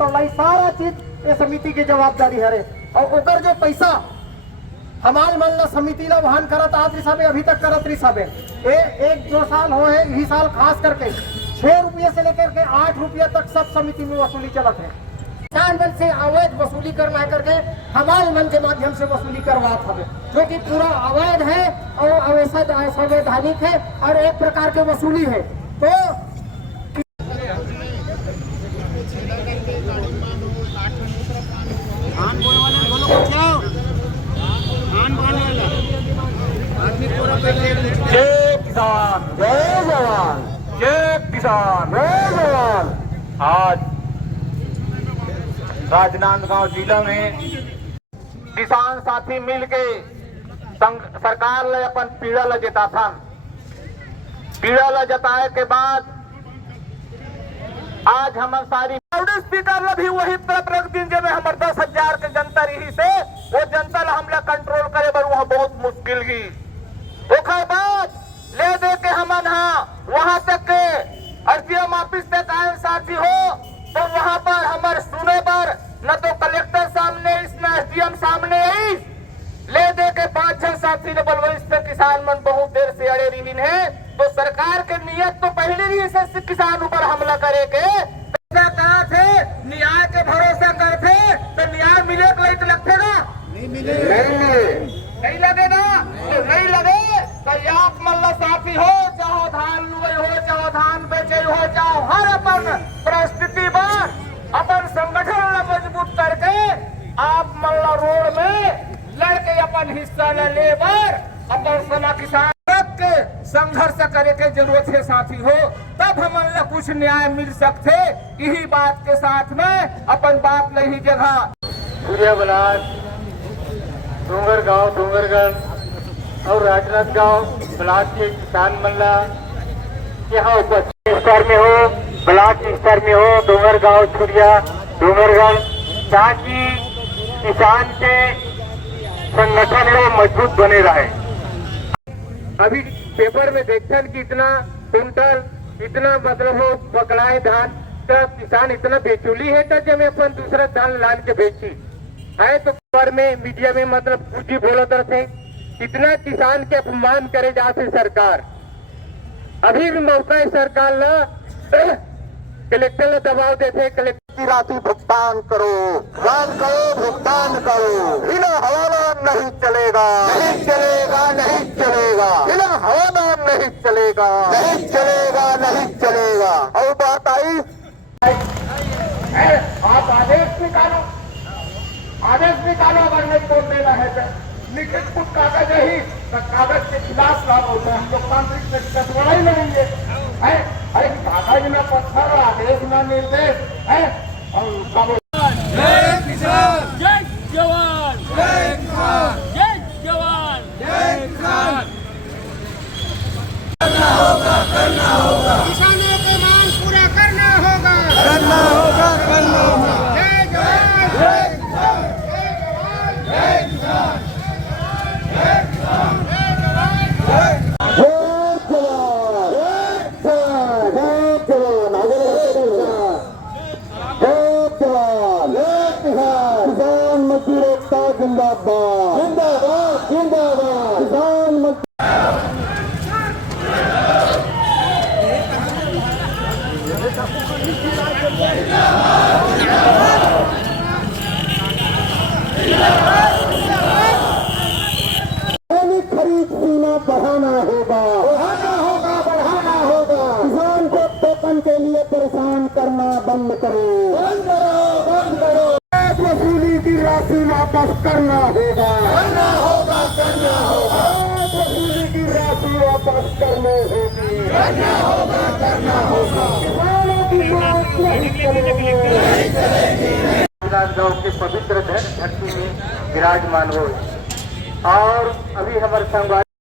तौलाई सारा चीज ये समिति की जवाबदारी है। और ओकर जो पैसा हमारे मन ला समिति ला वहन करत आत रही साहब, अभी तक करत रही साहब। एक दो साल हो है, यही साल खास करके 6 रुपये से लेकर के 8 रुपये तक सब समिति में वसूली चलत है। किसान मन से अवैध वसूली करना करके हमारे मन के माध्यम से वसूली करवात हवे, जो कि पूरा अवैध है और अवैधानिक है और एक प्रकार के वसूली है। तो जय किसान, जय जवान, जय किसान, जय जवान। आज राजनांदगांव जिला में किसान साथी मिलके सरकार ले अपन पीड़ा ला जता था। पीड़ा ला जताए के बाद आज हम सारी स्पीकर ला भी वही तरफ रख दिन जब हमारे 10,000 के जनता रही से वो जनता ला हमला कंट्रोल करे बर वह बहुत मुश्किल ही। ओकर बाद ले दे के हमन वहां तक के एसडीएम ऑफिस तक आए साथी हो, तो वहां पर हमारे सुने पर न तो कलेक्टर सामने न एसडीएम सामने आई। ले दे के 5-6 साथी ने बलवंश से किसान मन बहुत देर से अड़े रही है। तो सरकार के नियत तो पहले ही से किसान ऊपर हमला करे के कहा थे, न्याय के भरोसा करते तो न्याय मिले तो लगते ना, नहीं मिले, नहीं लगेगा, नहीं लगे तो आप मल्ला साथी हो, चाहो धान लुए हो, चाहो धान बेचे हो, चाहो हर अपन परिस्थिति पर अपन संगठन मजबूत करके आप मल्ला रोड में लड़के अपन हिस्सा न ले बर अपन समा किसान के संघर्ष करे के जरूरत है साथी हो, तब हमारे कुछ न्याय मिल सकते। यही बात के साथ में अपन बात नहीं जगह सूर्याबलास, डोंगरगांव, डोंगरगढ़ और राजनांदगांव ब्लॉक के किसान मल्ला यहाँ उपस्थित स्तर में हो, ब्लॉक स्तर में हो, डोंगरगांव, छुरिया, डोंगरगढ़, ताकि किसान के संगठन में मजबूत बने रहे। अभी पेपर में देखते कि इतना कुंटल, इतना मतलब हो पकड़ाए धान, तो किसान इतना बेचूली है तो जब अपन दूसरा धान लान के बेची है। तो पर में मीडिया में मतलब कुछ ही बोला थे, इतना किसान के अपमान करे जाते सरकार। अभी भी मौका है सरकार ला कलेक्टर ने दबाव देते, कलेक्टर राशि भुगतान करो, भुगतान करो, बिना हवाला नहीं चलेगा, नहीं चलेगा, नहीं चलेगा, बिना हवाला नहीं चलेगा, नहीं चलेगा, नहीं चलेगा। और बात आई, आप आदेश निकालो, आदेश निकालो। अगर नहीं तो देना है तो लिखित कुछ कागज है ही, तो कागज के खिलाफ लागू होता है। हम लोग तांत्रिक में कटवाई ही लेंगे। अरे कागज में पत्थर, आदेश में निर्देश है। जय किसान, जय जवान, जय किसान, जय जवान, जय किसान। करना होगा, करना होगा, किसानों की मांग पूरा करना होगा, करना होगा, करना होगा। जय जवान, जय किसान, जय जवान, जय किसान, जय किसान, जय जवान, जय किसान मजदूर एकता जिंदाबाद, जिंदाबाद, जिंदाबाद। किसान खरीद सीमा बढ़ाना होगा, बढ़ाना होगा, बढ़ाना होगा। किसान को टोकन के लिए परेशान करना बंद करो, बंद करो, बंद करो। वसूली की राशि वापस करना होगा, करना होगा, करना होगा। वसूली की राशि वापस करनी होगी, करना होगा, करना होगा। किसानों की मांग नहीं चलेगी, नहीं चलेगी। राजनांदगांव के पवित्र धरती में विराजमान हो। और अभी हमारे संवाद